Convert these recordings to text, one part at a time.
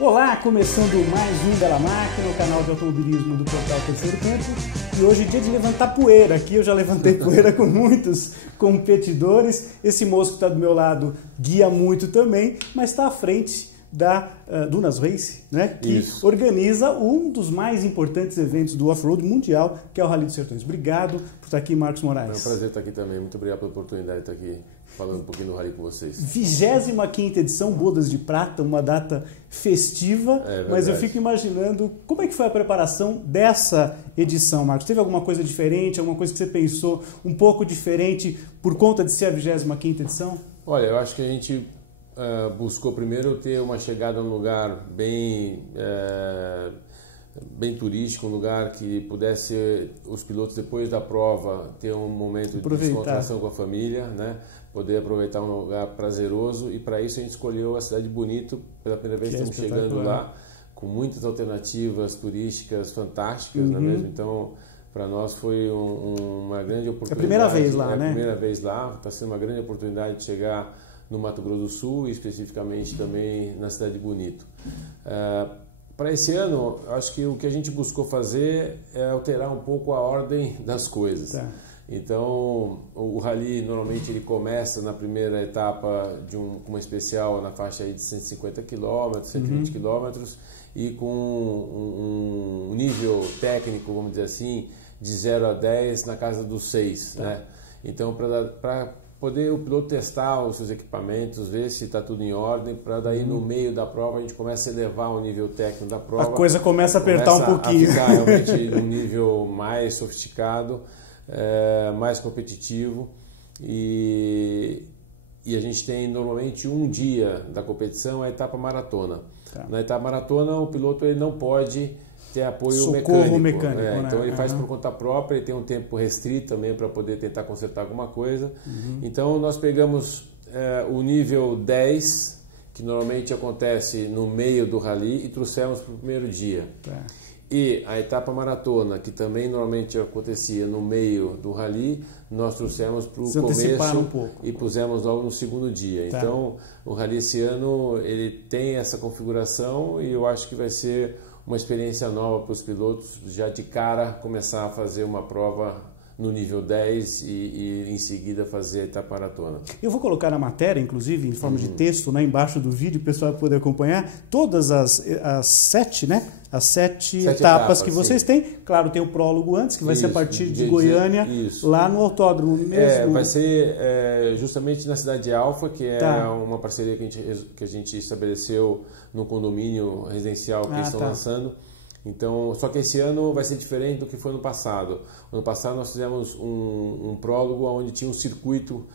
Olá, começando mais um Bela Máquina, o canal de automobilismo do portal Terceiro Tempo. E hoje é dia de levantar poeira. Aqui eu já levantei poeira com muitos competidores. Esse moço que está do meu lado guia muito também, mas está à frente da Dunas Race, né? Que Isso. organiza um dos mais importantes eventos do off-road mundial, que é o Rally dos Sertões. Obrigado por estar aqui, Marcos Moraes. É um prazer estar aqui também. Muito obrigado pela oportunidade de estar aqui falando um pouquinho do Rally com vocês. 25ª edição, Bodas de Prata, uma data festiva, mas eu fico imaginando como é que foi a preparação dessa edição, Marcos. Teve alguma coisa diferente, alguma coisa que você pensou um pouco diferente por conta de ser a 25ª edição? Olha, eu acho que a gente buscou primeiro ter uma chegada num lugar bem turístico, um lugar que pudesse os pilotos depois da prova ter um momento de descontração com a família, né? Poder aproveitar um lugar prazeroso, e para isso a gente escolheu a Cidade Bonito. Pela primeira vez estamos chegando lá com muitas alternativas turísticas fantásticas, não é mesmo? Então, para nós foi uma grande oportunidade. É a primeira vez lá, né? É a primeira vez lá, está sendo uma grande oportunidade de chegar no Mato Grosso do Sul e especificamente também na Cidade Bonito. Para esse ano, acho que o que a gente buscou fazer é alterar um pouco a ordem das coisas. Tá. Então, o Rally normalmente ele começa na primeira etapa com uma especial na faixa aí de 150 km, 120 km, e com um nível técnico, vamos dizer assim, de 0 a 10 na casa dos 6. Tá. Né? Então, para poder o piloto testar os seus equipamentos, ver se está tudo em ordem, para daí no meio da prova a gente começa a elevar o nível técnico da prova. A coisa começa a apertar um pouquinho. A ficar realmente num nível mais sofisticado, mais competitivo, e a gente tem normalmente um dia da competição, a etapa maratona. Tá. Na etapa maratona o piloto ele não pode ter apoio mecânico, né? Então ele faz por conta própria, ele tem um tempo restrito também para poder tentar consertar alguma coisa. Então nós pegamos o nível 10, que normalmente acontece no meio do rally, e trouxemos para o primeiro dia. Tá. E a etapa maratona, que também normalmente acontecia no meio do rally, nós trouxemos para o começo e pusemos logo no segundo dia. Tá. Então o rally esse ano ele tem essa configuração, e eu acho que vai ser uma experiência nova para os pilotos, já de cara começar a fazer uma prova no nível 10 e em seguida fazer a etapa maratona. Eu vou colocar na matéria, inclusive, em forma de texto, né, embaixo do vídeo, o pessoal vai poder acompanhar todas as 7, né? As 7 etapas que vocês têm. Claro, tem o prólogo antes, que vai ser a partir de Goiânia, lá no autódromo mesmo. Vai ser justamente na cidade de Alfa, que é uma parceria que a gente estabeleceu no condomínio residencial que eles estão lançando. Então, só que esse ano vai ser diferente do que foi no passado. No passado nós fizemos um prólogo onde tinha um circuito,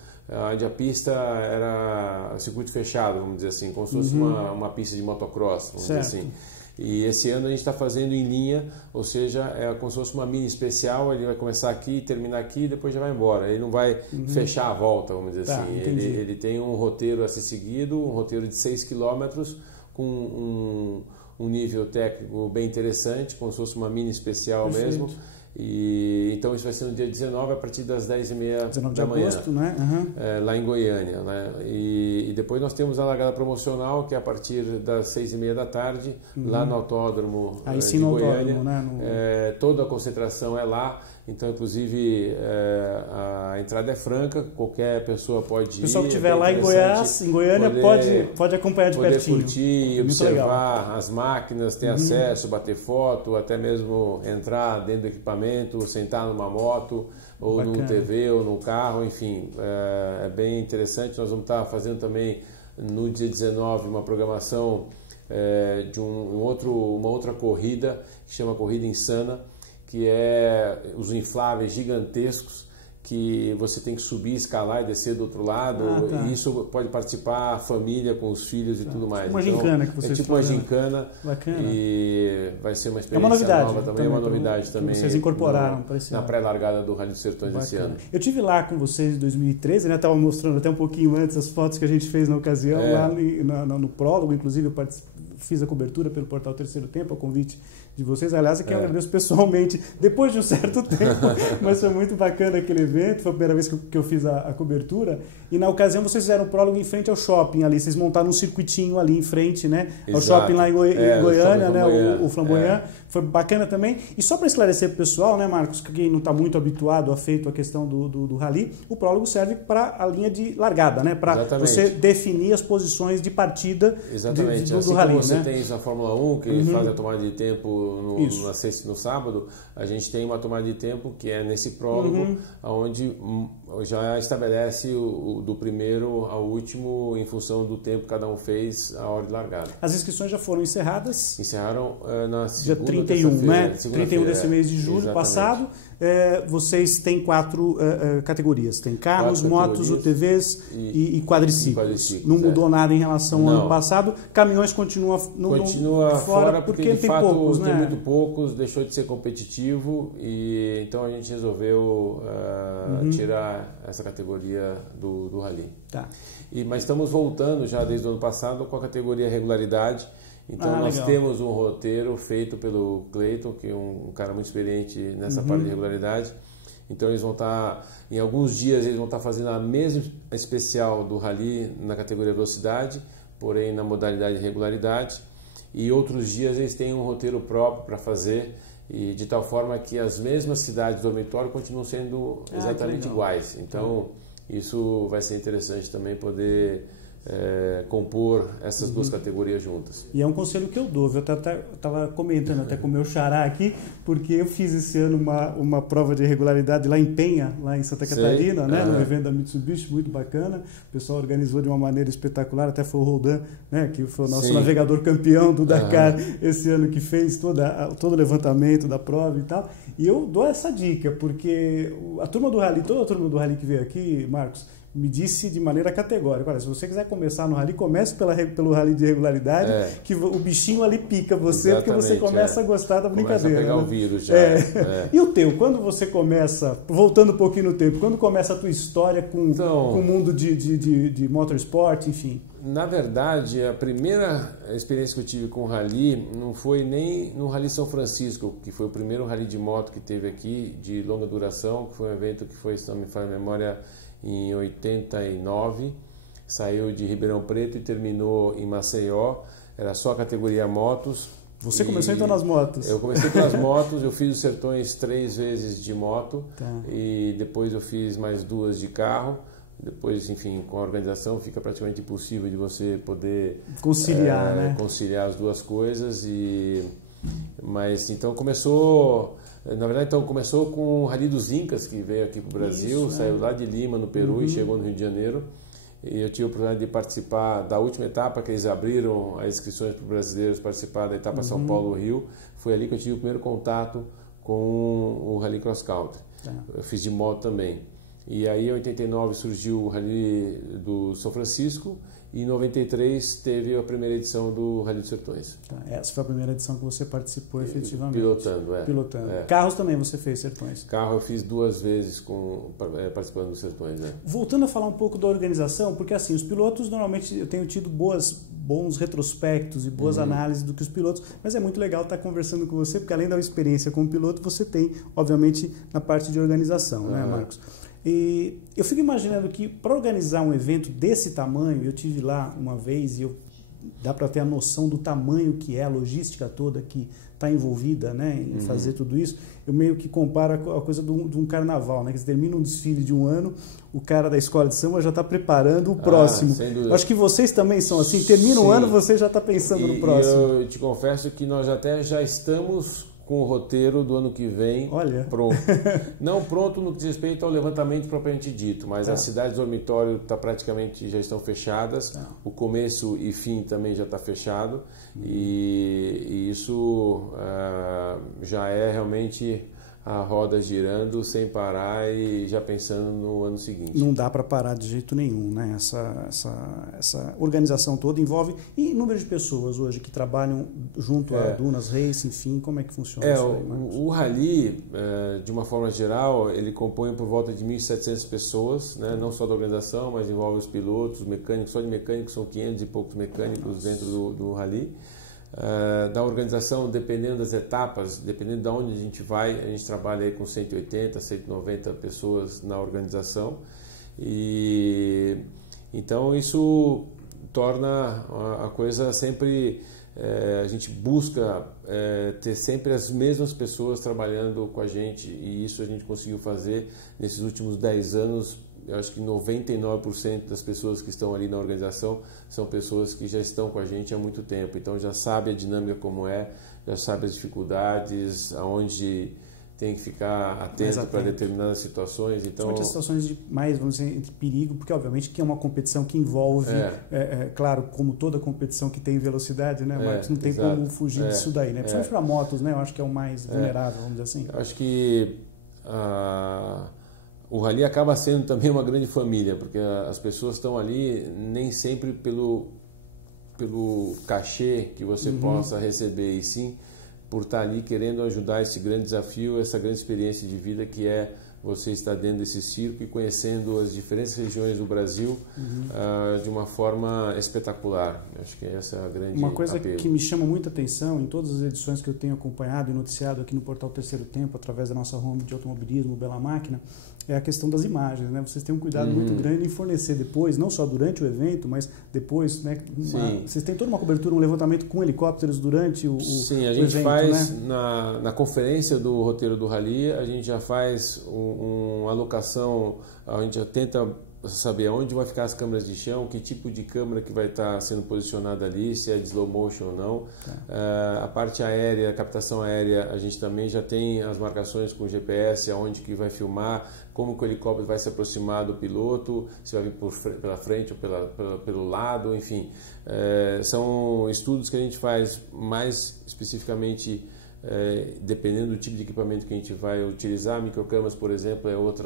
onde a pista era circuito fechado, vamos dizer assim, como se fosse uma pista de motocross, vamos dizer assim. E esse ano a gente está fazendo em linha, ou seja, é como se fosse uma mini especial. Ele vai começar aqui, terminar aqui e depois já vai embora. Ele não vai fechar a volta, vamos dizer assim. Ele tem um roteiro a ser seguido, um roteiro de 6 km com um nível técnico bem interessante, como se fosse uma mini especial mesmo. E então isso vai ser no dia 19, a partir das 10h30 da manhã, agosto, né? lá em Goiânia, né? E depois nós temos a largada promocional, que é a partir das 6h30 da tarde, lá no autódromo de Goiânia. Autódromo, né? Toda a concentração é lá. Então, inclusive, a entrada é franca, qualquer pessoa pode ir. O pessoal que estiver lá em Goiânia, pode acompanhar de pertinho. Poder curtir, observar as máquinas, ter acesso, bater foto, até mesmo entrar dentro do equipamento, sentar numa moto, ou no TV, ou no carro, enfim. É bem interessante. Nós vamos estar fazendo também, no dia 19, uma programação de uma outra corrida, que chama Corrida Insana, que é os infláveis gigantescos que você tem que subir, escalar e descer do outro lado. E isso pode participar a família com os filhos e tudo mais. Uma gincana que vocês É tipo uma gincana. Bacana. E vai ser uma experiência novidade, nova também. É uma novidade também. Vocês incorporaram na pré-largada do Rally dos Sertões esse ano. Eu tive lá com vocês em 2013, né? Estava mostrando até um pouquinho antes as fotos que a gente fez na ocasião, lá no prólogo, inclusive eu fiz a cobertura pelo portal Terceiro Tempo, a convite de vocês. Aliás, aqui eu agradeço pessoalmente, depois de um certo tempo, mas foi muito bacana aquele evento, foi a primeira vez que eu fiz a cobertura, e na ocasião vocês fizeram um prólogo em frente ao shopping ali, vocês montaram um circuitinho ali em frente, né, ao shopping lá em Goiânia, né, o Flamboyant, foi bacana também. E só para esclarecer para o pessoal, né, Marcos, que quem não está muito habituado, afeito à questão do rally, o prólogo serve para a linha de largada, né, para você definir as posições de partida do rally. Como você né? tem isso na Fórmula 1, que faz a tomada de tempo no sábado, a gente tem uma tomada de tempo que é nesse prólogo, onde já estabelece do primeiro ao último em função do tempo que cada um fez a hora de largada. As inscrições já foram encerradas? Encerraram na dia 31, né? 31 desse mês de julho passado. Vocês têm 4 categorias. Tem carros, motos, UTVs e quadriciclos. Não mudou nada em relação ao ano passado. Caminhões continua fora porque de fato, poucos, né? Tem muito poucos, deixou de ser competitivo e então a gente resolveu tirar essa categoria do rally. Tá. Mas estamos voltando já desde o ano passado com a categoria regularidade. Então nós temos um roteiro feito pelo Cleiton, que é um cara muito experiente nessa parte de regularidade. Então eles vão estar, em alguns dias eles vão estar fazendo a mesma especial do rally na categoria velocidade, porém na modalidade de regularidade. E outros dias eles têm um roteiro próprio para fazer, e de tal forma que as mesmas cidades do dormitório continuam sendo exatamente iguais. Então isso vai ser interessante também poder compor essas duas categorias juntas. E é um conselho que eu dou, eu estava comentando até com o meu xará aqui, porque eu fiz esse ano uma prova de regularidade lá em Penha, lá em Santa Catarina, né, no evento da Mitsubishi, muito bacana, o pessoal organizou de uma maneira espetacular, até foi o Roldan, né, que foi o nosso navegador campeão do Dakar esse ano, que fez todo o levantamento da prova e tal, e eu dou essa dica, porque a turma do rally, toda a turma do rally que veio aqui, Marcos, me disse de maneira categórica, olha, se você quiser começar no rally, comece pelo rally de regularidade, que o bichinho ali pica você, porque você começa a gostar da brincadeira. Começa a pegar o vírus já. E o teu, quando você começa, voltando um pouquinho no tempo, quando começa a tua história com o mundo de motorsport, enfim? Na verdade, a primeira experiência que eu tive com o rally não foi nem no Rally São Francisco, que foi o primeiro rally de moto que teve aqui, de longa duração, que foi um evento que foi, se não me falha a memória, em 89, saiu de Ribeirão Preto e terminou em Maceió, era só a categoria motos. Você começou então nas motos? Eu comecei pelas motos, eu fiz os Sertões 3 vezes de moto, e depois eu fiz mais 2 de carro. Depois, enfim, com a organização fica praticamente impossível de você poder conciliar as duas coisas. Mas então começou... Na verdade, então, começou com o Rally dos Incas, que veio aqui para o Brasil, saiu lá de Lima, no Peru, e chegou no Rio de Janeiro. E eu tive a oportunidade de participar da última etapa, que eles abriram as inscrições para os brasileiros participar da etapa São Paulo-Rio. Foi ali que eu tive o primeiro contato com o Rally Cross Country. Eu fiz de moto também. E aí, em 89, surgiu o Rally do São Francisco, e em 93 teve a primeira edição do Rally dos Sertões. Essa foi a primeira edição que você participou efetivamente. Pilotando. Carros também você fez Sertões? Carro eu fiz 2 vezes participando dos Sertões. Voltando a falar um pouco da organização, porque assim, os pilotos normalmente eu tenho tido bons retrospectos e boas análises do que os pilotos, mas é muito legal estar conversando com você, porque além da experiência como piloto, você tem, obviamente, na parte de organização, né, Marcos? E eu fico imaginando que para organizar um evento desse tamanho, eu tive lá uma vez e dá para ter a noção do tamanho que é a logística toda que está envolvida, né, em fazer tudo isso. Eu meio que comparo a coisa de um carnaval, né, que você termina um desfile de um ano, o cara da escola de samba já está preparando o próximo. Acho que vocês também são assim, termina o ano, você já está pensando no próximo. Eu te confesso que nós já estamos com o roteiro do ano que vem pronto. Não pronto no que diz respeito ao levantamento propriamente dito, mas as cidades dormitório praticamente já estão fechadas, o começo e fim também já está fechado, e isso já é realmente a roda girando sem parar e já pensando no ano seguinte. Não dá para parar de jeito nenhum, né? Essa organização toda envolve número de pessoas hoje que trabalham junto a Dunas Race, enfim, como é que funciona isso aí, Marcos? O rally, de uma forma geral, ele compõe por volta de 1.700 pessoas, né? Não só da organização, mas envolve os pilotos, os mecânicos, só de mecânicos são 500 e poucos mecânicos dentro do rally. Da organização, dependendo das etapas, dependendo de onde a gente vai, a gente trabalha aí com 180, 190 pessoas na organização. E então isso torna a coisa sempre, a gente busca ter sempre as mesmas pessoas trabalhando com a gente, e isso a gente conseguiu fazer nesses últimos 10 anos. Eu acho que 99% das pessoas que estão ali na organização são pessoas que já estão com a gente há muito tempo, então já sabe a dinâmica como é, já sabe as dificuldades, aonde tem que ficar atento para determinadas situações. Então, as situações de mais, vamos dizer, de perigo, porque obviamente que é uma competição que envolve, claro, como toda competição que tem velocidade, né, Marcos? Não tem como fugir disso daí, né? Principalmente para motos, né? Eu acho que é o mais vulnerável, vamos dizer assim. Eu acho que o rally acaba sendo também uma grande família, porque as pessoas estão ali nem sempre pelo cachê que você possa receber, e sim por estar ali querendo ajudar esse grande desafio, essa grande experiência de vida que é você estar dentro desse circo e conhecendo as diferentes regiões do Brasil de uma forma espetacular. Eu acho que essa é a grande Uma coisa apelo. Que me chama muita atenção em todas as edições que eu tenho acompanhado e noticiado aqui no Portal Terceiro Tempo, através da nossa home de automobilismo, Bela Máquina, é a questão das imagens, né? Vocês têm um cuidado muito grande em fornecer depois, não só durante o evento, mas depois, né? Vocês têm toda uma cobertura, um levantamento com helicópteros durante o Sim, a o gente evento, faz, né? na conferência do roteiro do Rally, a gente já faz uma alocação, a gente já tenta saber onde vai ficar as câmeras de chão, que tipo de câmera que vai estar sendo posicionada ali, se é de slow motion ou não. A parte aérea, a captação aérea, a gente também já tem as marcações com GPS, aonde que vai filmar, como que o helicóptero vai se aproximar do piloto, se vai vir pela frente ou pelo lado, enfim. São estudos que a gente faz mais especificamente dependendo do tipo de equipamento que a gente vai utilizar. Microcâmeras, por exemplo, é outro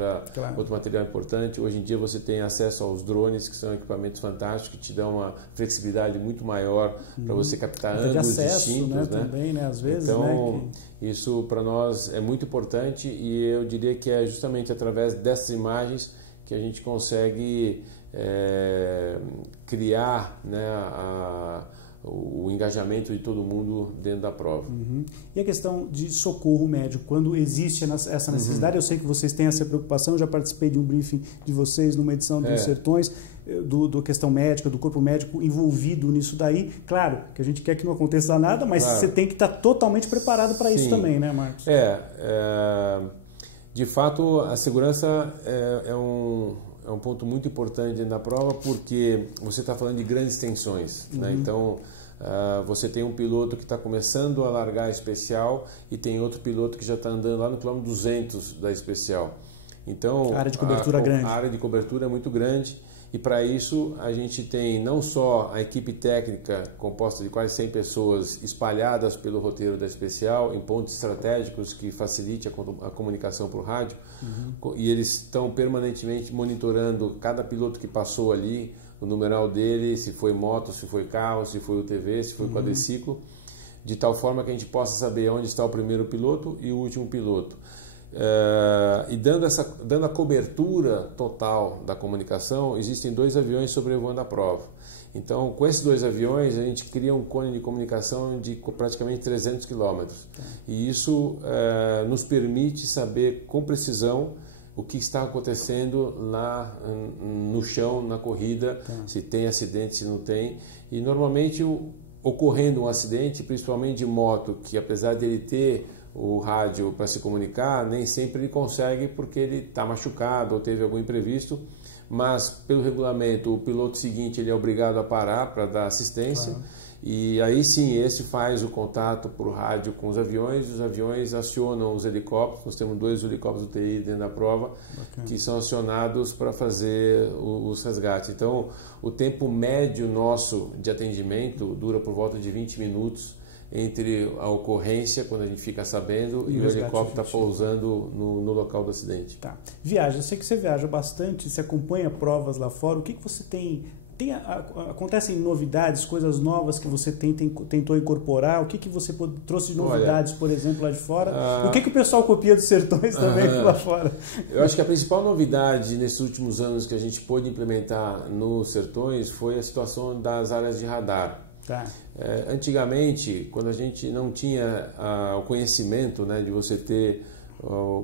material importante. Hoje em dia você tem acesso aos drones, que são equipamentos fantásticos, que te dão uma flexibilidade muito maior para você captar ângulos distintos, né? Também, né? Às vezes, então, isso para nós é muito importante, e eu diria que é justamente através dessas imagens que a gente consegue criar, né, o engajamento de todo mundo dentro da prova. E a questão de socorro médico, quando existe essa necessidade, eu sei que vocês têm essa preocupação, eu já participei de um briefing de vocês numa edição dos Sertões, do questão médica, do corpo médico envolvido nisso daí. Claro, que a gente quer que não aconteça nada, mas você tem que estar totalmente preparado para isso também, né, Marcos? De fato, a segurança é um ponto muito importante dentro da prova, porque você está falando de grandes tensões, né? Então, você tem um piloto que está começando a largar a especial e tem outro piloto que já está andando lá no quilômetro 200 da especial. Então, a área de cobertura grande. A área de cobertura é muito grande, e para isso a gente tem não só a equipe técnica composta de quase 100 pessoas espalhadas pelo roteiro da especial em pontos estratégicos que facilite a comunicação por rádio, e eles estão permanentemente monitorando cada piloto que passou ali, o numeral dele, se foi moto, se foi carro, se foi UTV, se foi quadriciclo, de tal forma que a gente possa saber onde está o primeiro piloto e o último piloto. E dando a cobertura total da comunicação, existem 2 aviões sobrevoando a prova. Então, com esses 2 aviões, a gente cria um cone de comunicação de praticamente 300 quilômetros. E isso nos permite saber com precisão o que está acontecendo lá no chão, na corrida, se tem acidente, se não tem. E normalmente, ocorrendo um acidente, principalmente de moto, que apesar de ele ter o rádio para se comunicar, nem sempre ele consegue, porque ele está machucado ou teve algum imprevisto, mas pelo regulamento o piloto seguinte ele é obrigado a parar para dar assistência, e aí sim esse faz o contato por rádio com os aviões acionam os helicópteros. Nós temos 2 helicópteros UTI dentro da prova que são acionados para fazer os resgates. Então o tempo médio nosso de atendimento dura por volta de 20 minutos entre a ocorrência, quando a gente fica sabendo, e o helicóptero está pousando no local do acidente. Viaja, eu sei que você viaja bastante, você acompanha provas lá fora. O que você tem acontecem novidades, coisas novas que você tentou incorporar? O que você trouxe de novidades, por exemplo, lá de fora? O que o pessoal copia dos Sertões também lá fora? Eu acho que a principal novidade nesses últimos anos que a gente pôde implementar nos Sertões foi a situação das áreas de radar. Tá. Antigamente, quando a gente não tinha o conhecimento, né, de você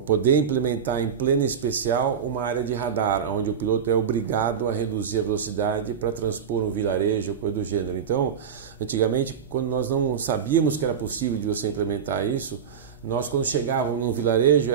poder implementar em pleno especial uma área de radar, onde o piloto é obrigado a reduzir a velocidade para transpor um vilarejo ou coisa do gênero. Então, antigamente, quando nós não sabíamos que era possível de você implementar isso, nós, quando chegávamos num vilarejo,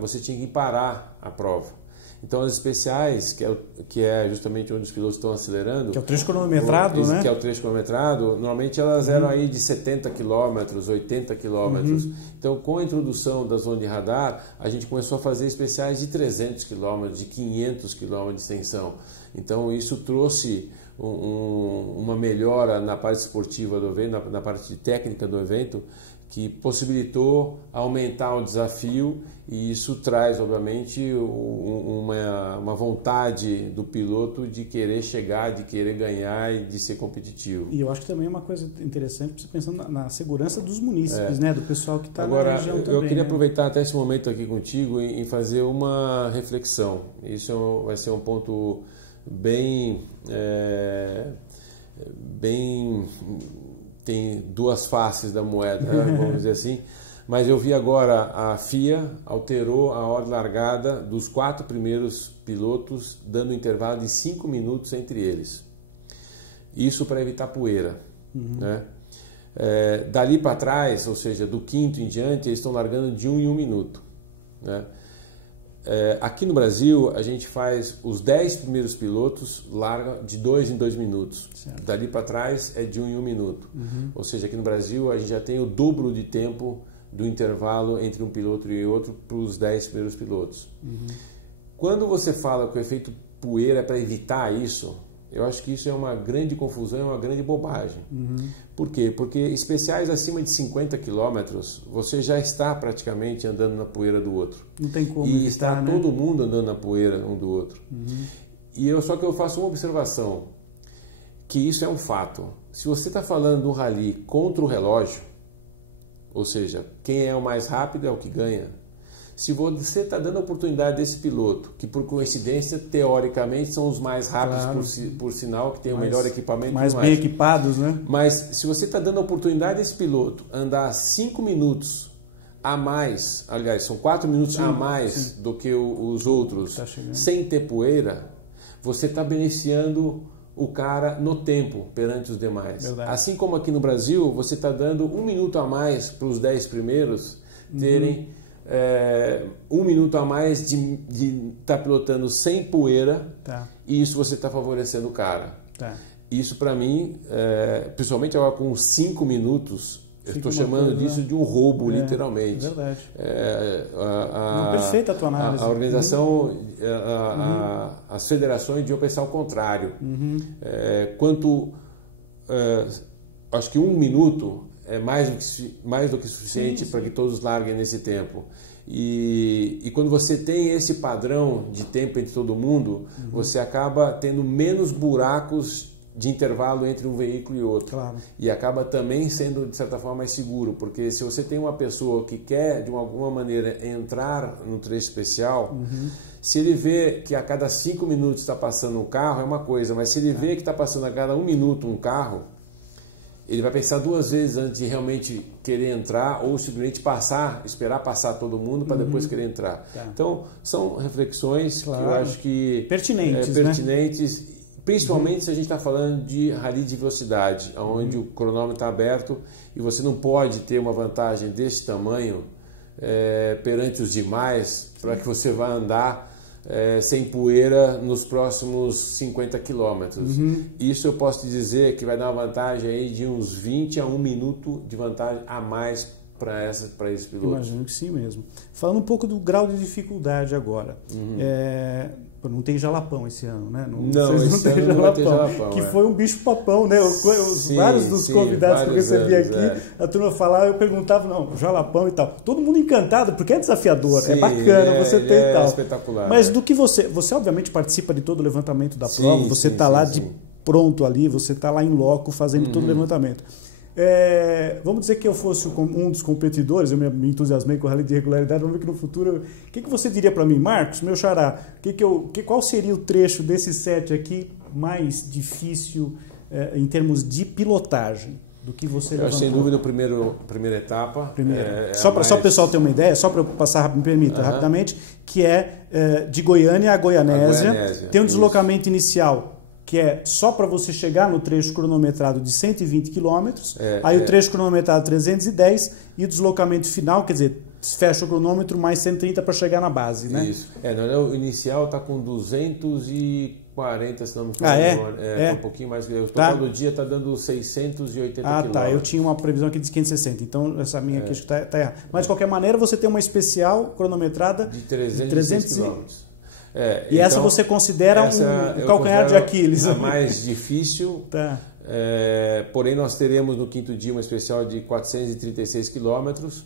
você tinha que parar a prova. Então, as especiais, que é justamente onde os pilotos estão acelerando... Que é o trecho cronometrado, né? Que é o trecho cronometrado. Normalmente, elas eram aí de 70 km, 80 km. Então, com a introdução da zona de radar, a gente começou a fazer especiais de 300 km, de 500 km de extensão. Então, isso trouxe uma melhora na parte esportiva do evento, na parte técnica do evento, que possibilitou aumentar o desafio, e isso traz, obviamente, uma vontade do piloto de querer chegar, de querer ganhar e de ser competitivo. E eu acho que também é uma coisa interessante, você pensando na segurança dos munícipes, né? Do pessoal que está na região também. Eu queria né? aproveitar até esse momento aqui contigo em fazer uma reflexão. Isso vai ser um ponto bem tem duas faces da moeda, né? Vamos dizer assim. Mas eu vi agora a FIA alterou a hora de largada dos 4 primeiros pilotos, dando um intervalo de 5 minutos entre eles. Isso para evitar poeira. Né? Dali para trás, ou seja, do 5º em diante, eles estão largando de 1 em 1 minuto. Né? Aqui no Brasil, a gente faz os 10 primeiros pilotos, larga de 2 em 2 minutos. Certo. Dali para trás é de 1 em 1 minuto. Ou seja, aqui no Brasil, a gente já tem o dobro de tempo do intervalo entre um piloto e outro para os 10 primeiros pilotos. Quando você fala que o efeito poeira é para evitar isso, eu acho que isso é uma grande confusão, é uma grande bobagem. Por quê? Porque especiais acima de 50 km, você já está praticamente andando na poeira do outro. Não tem como e evitar, está todo mundo andando na poeira um do outro. Só que eu faço uma observação, que isso é um fato. Se você está falando do rally contra o relógio, ou seja, quem é o mais rápido é o que ganha. Se você está dando a oportunidade desse piloto, que por coincidência, teoricamente, são os mais rápidos, claro, por sinal, que tem o melhor equipamento. Mais bem equipados, né? Mas se você está dando a oportunidade desse piloto andar 5 minutos a mais, aliás, são 4 minutos a mais do que os outros, sem ter poeira, você está beneficiando o cara no tempo perante os demais. Verdade. Assim como aqui no Brasil, você está dando 1 minuto a mais para os 10 primeiros terem 1 minuto a mais de estar pilotando sem poeira, e isso você está favorecendo o cara. Isso para mim, principalmente agora com 5 minutos, eu estou chamando disso de um roubo, literalmente. Verdade. Perfeita a tua análise. A organização, as federações deviam pensar o contrário. Acho que 1 minuto é mais do que suficiente para que todos larguem nesse tempo. E quando você tem esse padrão de tempo entre todo mundo, você acaba tendo menos buracos de intervalo entre um veículo e outro. Claro. E acaba também sendo, de certa forma, mais seguro, porque se você tem uma pessoa que quer, de alguma maneira, entrar no trecho especial, se ele vê que a cada 5 minutos está passando um carro, é uma coisa, mas se ele vê que está passando a cada 1 minuto um carro, ele vai pensar 2 vezes antes de realmente querer entrar, ou simplesmente esperar passar todo mundo para depois querer entrar. Então, são reflexões que eu acho que... Pertinentes, né? Principalmente se a gente está falando de rally de velocidade, onde o cronômetro está aberto e você não pode ter uma vantagem desse tamanho perante os demais para que você vá andar sem poeira nos próximos 50 quilômetros. Isso eu posso te dizer que vai dar uma vantagem aí de uns 20 a 1 minuto de vantagem a mais para esse piloto. Imagino que sim mesmo. Falando um pouco do grau de dificuldade agora. Não tem jalapão esse ano, né? Não vai ter jalapão. Que foi um bicho-papão, né? Vários dos convidados que eu recebi aqui, a turma falava, eu perguntava, jalapão e tal. Todo mundo encantado, porque é desafiador, é bacana, você tem e tal. É espetacular. Mas do que você obviamente participa de todo o levantamento da prova, você está lá pronto ali, você está lá em loco fazendo todo o levantamento. Vamos dizer que eu fosse um dos competidores, eu me entusiasmei com o rally de regularidade, vamos ver que no futuro, o que você diria para mim, Marcos, meu xará, qual seria o trecho desse set aqui mais difícil em termos de pilotagem? Do que você levantou? Eu acho sem dúvida a primeira etapa. Só para o pessoal ter uma ideia, só para eu passar, me permita, rapidamente, que é de Goiânia a Goianésia. Tem um deslocamento inicial que é só para você chegar no trecho cronometrado de 120 km, aí o trecho cronometrado 310 e o deslocamento final, quer dizer, fecha o cronômetro mais 130 para chegar na base, né? Isso. O inicial está com 240, se não me engano. Tá um pouquinho mais. O total do dia está dando 680 km. Tá. Eu tinha uma previsão aqui de 560, então essa minha aqui está errada. Mas, de qualquer maneira, você tem uma especial cronometrada de 300 km. E essa você considera um calcanhar de Aquiles? A mais difícil. Tá. Porém, nós teremos no quinto dia uma especial de 436 quilômetros,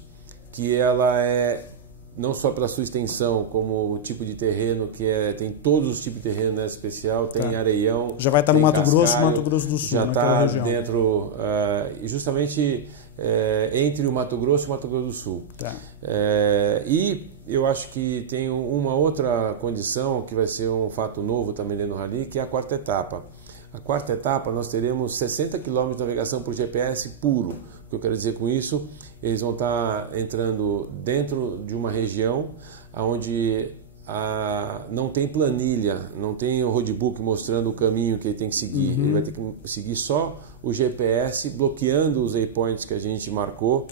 que ela é não só pela sua extensão, como o tipo de terreno, tem todos os tipos de terreno nessa especial, tem areião. Já vai estar no Mato Grosso e Mato Grosso do Sul, já está dentro, justamente entre o Mato Grosso e o Mato Grosso do Sul. Tá. E eu acho que tem uma outra condição que vai ser um fato novo também dentro do Rally, que é a quarta etapa. A quarta etapa nós teremos 60 km de navegação por GPS puro. O que eu quero dizer com isso? Eles vão estar entrando dentro de uma região onde não tem planilha, não tem o roadbook mostrando o caminho que ele tem que seguir. Ele vai ter que seguir só o GPS, bloqueando os waypoints que a gente marcou,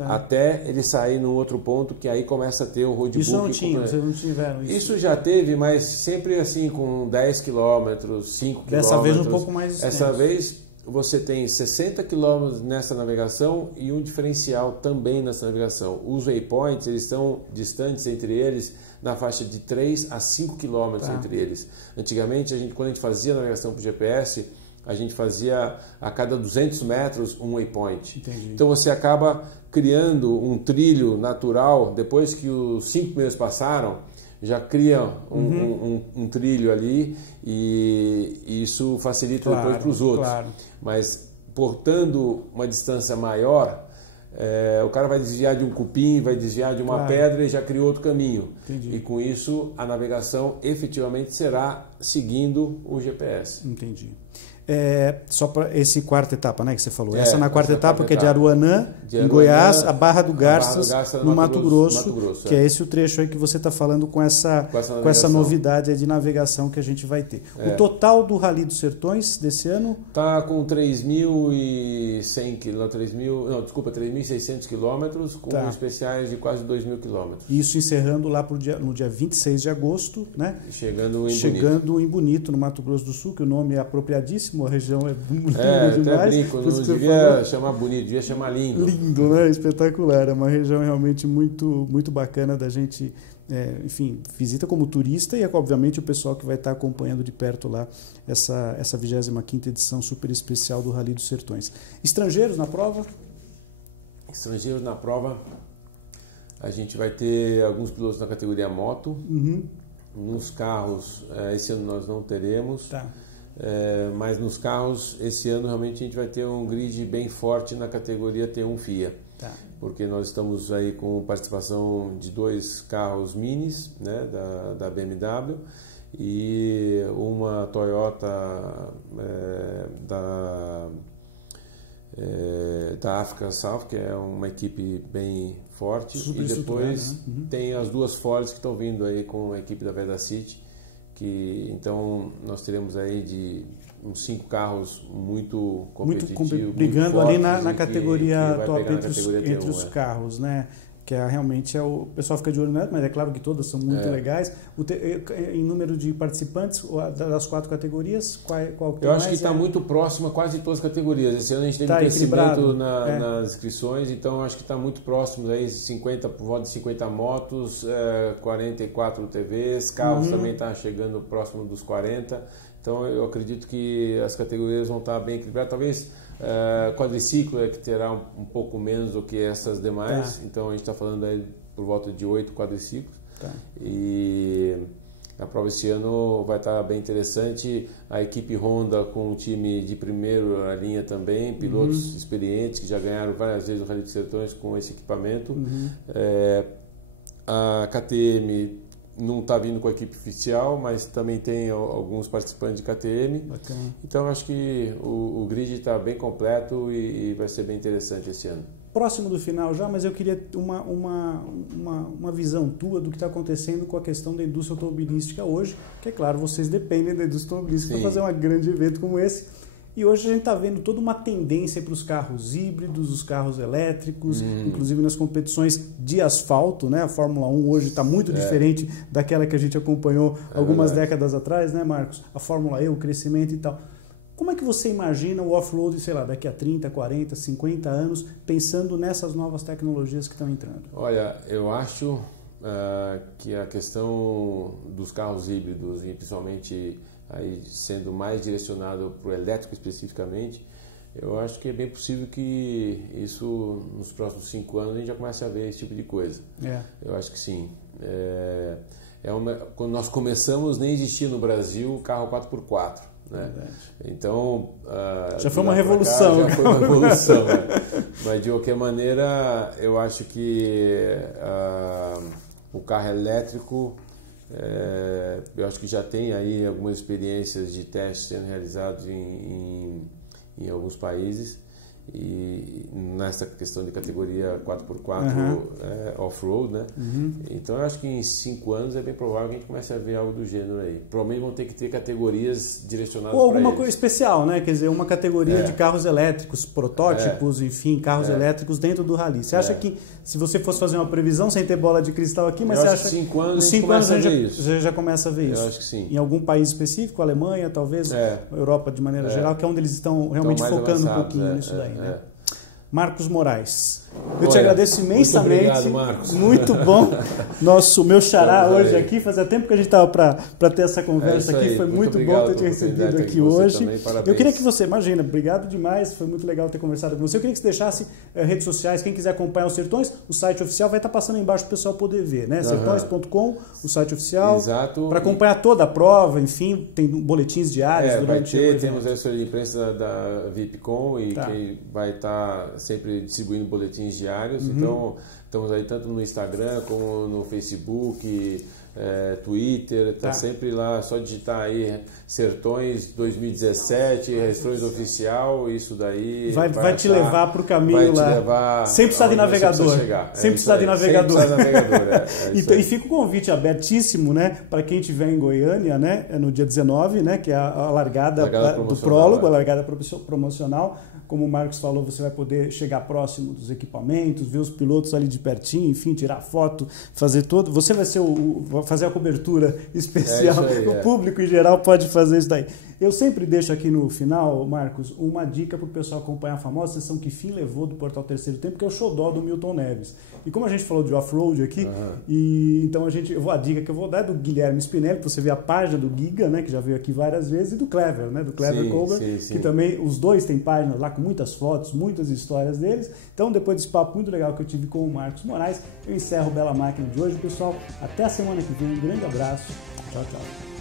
até ele sair num outro ponto, que aí começa a ter o roadbook. Isso não tinha, vocês não tiveram isso? Isso já teve, mas sempre assim com 10 km, 5 km. Dessa vez um pouco mais extenso. Essa vez você tem 60 km nessa navegação e um diferencial também nessa navegação. Os waypoints, eles estão distantes entre eles na faixa de 3 a 5 km entre eles. Antigamente, quando a gente fazia navegação por GPS, a gente fazia a cada 200 metros um waypoint. Entendi. Então você acaba criando um trilho natural, depois que os 5 primeiros passaram, já cria um trilho ali e isso facilita depois para os outros. Claro. Mas portando uma distância maior, o cara vai desviar de um cupim, vai desviar de uma pedra e já criou outro caminho. Entendi. E com isso a navegação efetivamente será seguindo o GPS. Entendi. Só para esse quarta etapa, né, que você falou. Essa na quarta etapa, que é de Aruanã, em Goiás, a Barra do Garças, no Mato Grosso, que é esse o trecho aí que você está falando com essa novidade aí de navegação que a gente vai ter. O total do Rally dos Sertões desse ano? Está com 3.600 quilômetros, com especiais de quase 2.000 quilômetros. Isso encerrando lá no dia 26 de agosto, né? Chegando em Bonito, no Mato Grosso do Sul, que o nome é apropriadíssimo. A região é bonita demais. Até brinco, não devia chamar bonito, devia chamar lindo. Lindo, né? Espetacular. É uma região realmente muito, muito bacana da gente, enfim, visita como turista e, obviamente, o pessoal que vai estar acompanhando de perto lá essa 25ª edição super especial do Rally dos Sertões. Estrangeiros na prova? Estrangeiros na prova, a gente vai ter alguns pilotos na categoria moto. Nos carros, esse ano nós não teremos. Tá. Mas nos carros, esse ano realmente a gente vai ter um grid bem forte na categoria T1 FIA. Tá. Porque nós estamos aí com participação de 2 carros minis, né, da BMW e uma Toyota da Africa South, que é uma equipe bem forte. Super e depois né? tem as 2 Fords que estão vindo aí com a equipe da Vedacity. Então nós teremos aí uns 5 carros muito competitivos, brigando muito ali na categoria que top entre os carros, né? Que realmente o pessoal fica de olho nelas, mas é claro que todas são muito legais. Em número de participantes das 4 categorias, qual que eu acho que está muito próximo a quase todas as categorias. Esse ano a gente teve um crescimento nas inscrições, então eu acho que está muito próximo aí, por volta de 50 motos, 44 TVs, carros também está chegando próximo dos 40. Então eu acredito que as categorias vão estar bem equilibradas. Talvez quadriciclo que terá um pouco menos do que essas demais. Então a gente está falando aí por volta de 8 quadriciclos. E a prova esse ano vai estar bem interessante. A equipe Honda com um time de primeira linha também, pilotos experientes que já ganharam várias vezes o Rally dos Sertões com esse equipamento. A KTM não está vindo com a equipe oficial, mas também tem alguns participantes de KTM. Bacana. Então acho que o grid está bem completo e vai ser bem interessante esse ano. Próximo do final já, mas eu queria uma visão tua do que está acontecendo com a questão da indústria automobilística hoje, que é claro, vocês dependem da indústria automobilística para fazer um grande evento como esse. E hoje a gente está vendo toda uma tendência para os carros híbridos, os carros elétricos, inclusive nas competições de asfalto, né? A Fórmula 1 hoje está muito diferente daquela que a gente acompanhou algumas décadas atrás, né, Marcos? A Fórmula E, o crescimento e tal. Como é que você imagina o off-road, sei lá, daqui a 30, 40, 50 anos, pensando nessas novas tecnologias que estão entrando? Olha, eu acho que a questão dos carros híbridos, e principalmente aí sendo mais direcionado para o elétrico especificamente, eu acho que é bem possível que isso, nos próximos 5 anos, a gente já comece a ver esse tipo de coisa. Eu acho que sim. Quando nós começamos, nem existia no Brasil o carro 4x4. Né? Então já foi uma revolução. Já foi uma revolução, né? Mas de qualquer maneira, eu acho que o carro elétrico, eu acho que já tem aí algumas experiências de testes sendo realizados em alguns países, e nessa questão de categoria 4x4 off-road, né? Então eu acho que em 5 anos é bem provável que a gente comece a ver algo do gênero aí. Provavelmente vão ter que ter categorias direcionadas para ou alguma coisa especial, né? Quer dizer, uma categoria de carros elétricos, protótipos, enfim, carros elétricos dentro do rally. Você acha que, se você fosse fazer uma previsão, sem ter bola de cristal aqui, mas você acha que 5 anos você já começa a ver isso? Eu acho que sim. Em algum país específico, Alemanha, talvez, Europa de maneira geral, que é onde eles estão realmente focando um pouquinho nisso daí, né? Marcos Moraes, eu te agradeço imensamente. Muito obrigado, Marcos. Muito bom. Meu xará hoje aqui, fazia tempo que a gente estava para ter essa conversa aqui, foi muito bom ter te recebido aqui hoje. Eu queria que você, imagina, obrigado demais, foi muito legal ter conversado com você. Eu queria que você deixasse redes sociais, quem quiser acompanhar os Sertões, o site oficial vai estar passando aí embaixo para o pessoal poder ver, né? Sertões.com, o site oficial. Exato. Para acompanhar toda a prova, enfim, tem boletins diários durante o evento. Temos a assessoria de imprensa da VIPCOM e que vai estar sempre distribuindo boletins diários. Então estamos aí tanto no Instagram como no Facebook, Twitter, está sempre lá, só digitar aí Sertões 2017, Sertões Oficial, isso daí vai te levar para o caminho lá, sem precisar de navegador, sem precisar de navegador. E fica o convite abertíssimo, né, para quem estiver em Goiânia, né, no dia 19, né, que é a largada do prólogo, a largada promocional. Como o Marcos falou, você vai poder chegar próximo dos equipamentos, ver os pilotos ali de pertinho, enfim, tirar foto, fazer tudo. Você vai ser fazer a cobertura especial. O público em geral pode fazer isso daí. Eu sempre deixo aqui no final, Marcos, uma dica para o pessoal acompanhar a famosa sessão que fim levou do Portal Terceiro Tempo, que é o xodó do Milton Neves. E como a gente falou de off-road aqui, então a dica que eu vou dar é do Guilherme Spinelli, para você ver a página do Giga, né, que já veio aqui várias vezes, e do Clever, né, do Clever Cobra, que também os dois têm páginas lá com muitas fotos, muitas histórias deles. Então, depois desse papo muito legal que eu tive com o Marcos Moraes, eu encerro o Bela Máquina de hoje. Pessoal, até a semana que vem. Um grande abraço. Tchau, tchau.